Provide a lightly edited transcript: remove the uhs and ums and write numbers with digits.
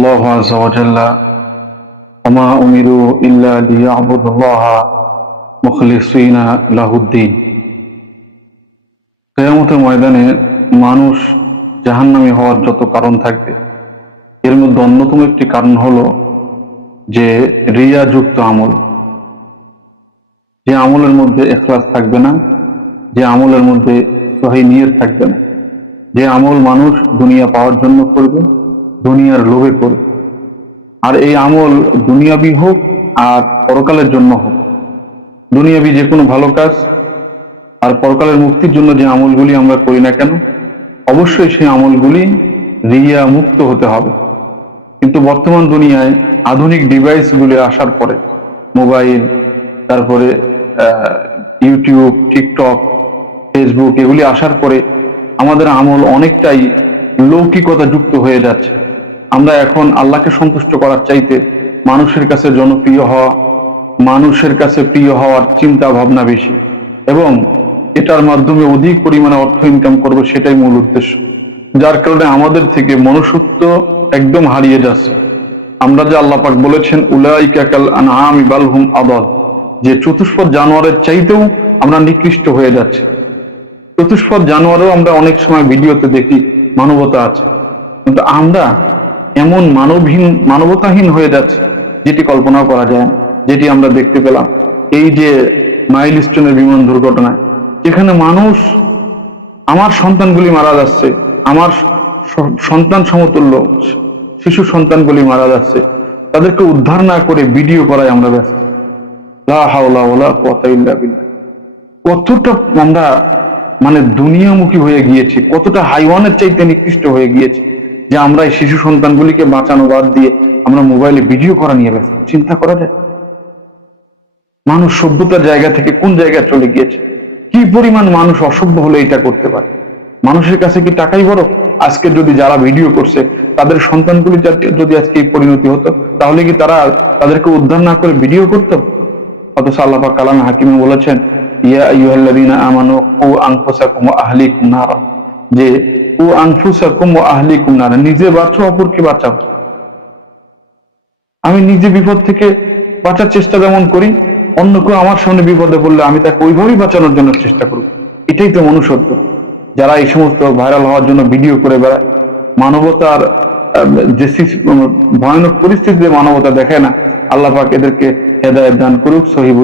الله عز وجل وما أمروا إلا ليعبدوا الله مخلصين له الدين। কিয়ামতের ময়দানে মানুষ জাহান্নামী হওয়ার যত কারণ থাকবে, এর মধ্যে অন্যতম একটি কারণ হলো যে রিয়াযুক্ত আমল, যে আমলের মধ্যে ইখলাস থাকবে না, যে আমলের মধ্যে সহি নিয়ত থাকবে না, যে আমল মানুষ দুনিয়া পাওয়ার জন্য করবে, দুনিয়ার লোভে করবে। আর এই আমল দুনিয়াবি হোক আর পরকালের জন্য হোক, দুনিয়াবি যে কোনো ভালো কাজ আর পরকালের মুক্তির জন্য যে আমলগুলি আমরা করি না কেন, অবশ্যই সেই আমলগুলি রিয়া মুক্ত হতে হবে। কিন্তু বর্তমান দুনিয়ায় আধুনিক ডিভাইসগুলি আসার পরে, মোবাইল, তারপরে ইউটিউব, টিকটক, ফেসবুক, এগুলি আসার পরে আমাদের আমল অনেকটাই লৌকিকতা যুক্ত হয়ে যাচ্ছে। আমরা এখন আল্লাহকে সন্তুষ্ট করার চাইতে মানুষের কাছে জনপ্রিয় হওয়া, মানুষের কাছে প্রিয় হওয়ার চিন্তা ভাবনা বেশি, এবং এটার মাধ্যমে অধিক পরিমাণে অর্থ ইনকাম করব, সেটাই মূল উদ্দেশ্য। যার কারণে আমাদের থেকে মনুষ্যত্ব একদম হারিয়ে যাচ্ছে। আমরা যে আল্লাহ পাক বলেছেন উলাইকা কাল আনআমি বাল হুম আদাল, যে চতুষ্পদ জানোয়ারের চাইতেও আমরা নিকৃষ্ট হয়ে যাচ্ছি। চতুষ্পদ জানোয়ারও আমরা অনেক সময় ভিডিওতে দেখি মানবতা আছে, কিন্তু আমরা এমন মানবতাহীন হয়ে যাচ্ছে যেটি কল্পনাও করা যায় না। যেটি আমরা দেখতে পেলাম এই যে মাইলস্টোনের বিমান দুর্ঘটনায়, যেখানে মানুষ, আমার সন্তানগুলি মারা যাচ্ছে, আমার সন্তান সমতুল্য শিশু সন্তানগুলি মারা যাচ্ছে, তাদেরকে উদ্ধার না করে ভিডিও করায় আমরা ব্যস্ত। লা হাওলা ওয়ালা কুওয়াতা ইল্লা বিল্লাহ। কতটা আমরা দুনিয়ামুখী হয়ে গিয়েছি, কতটা হাইওয়ানের চাইতে নিকৃষ্ট হয়ে গিয়েছি, যে আমরা এই শিশু সন্তানগুলিকে বাঁচানো বাদ দিয়ে আমরা মোবাইলে ভিডিও করা নিয়ে ব্যস্ত। চিন্তা করা যায় মানুষ সভ্যতার জায়গা থেকে কোন জায়গায় চলে গিয়েছে, কি পরিমাণ মানুষ অসভ্য হলে এটা করতে পারে। মানুষের কাছে কি টাকাই বড়? আজকে যদি যারা ভিডিও করছে তাদের সন্তানগুলি যদি আজকে এই পরিণতি হতো, তাহলে কি তারা তাদেরকে উদ্ধার না করে ভিডিও করতো? অথচ আল্লাহ পাক কালামে হাকিমে বলেছেন ইয়া আইয়ুহাল্লাযীনা আমানু কু আনফুসাকুম ওয়া আহলিকুম নারা, যে কু আনফুসাকুম ওয়া আহলিকুম নারা, নিজে বাঁচো অপরকে বাঁচাও। আমি নিজে বিপদ থেকে বাঁচার চেষ্টা যেমন করি, অন্য কেউ আমার সামনে বিপদে পড়লে আমি তাকে ওইভাবেই বাঁচানোর জন্য চেষ্টা করব। এটাই তো মনুষ্যত্ব। যারা এই সমস্ত ভাইরাল হওয়ার জন্য ভিডিও করে বেড়ায়, মানবতার যে ভয়ানক পরিস্থিতিতে মানবতা দেখায় না, আল্লাহ পাক এদেরকে হেদায়েত দান করুক, সহিহ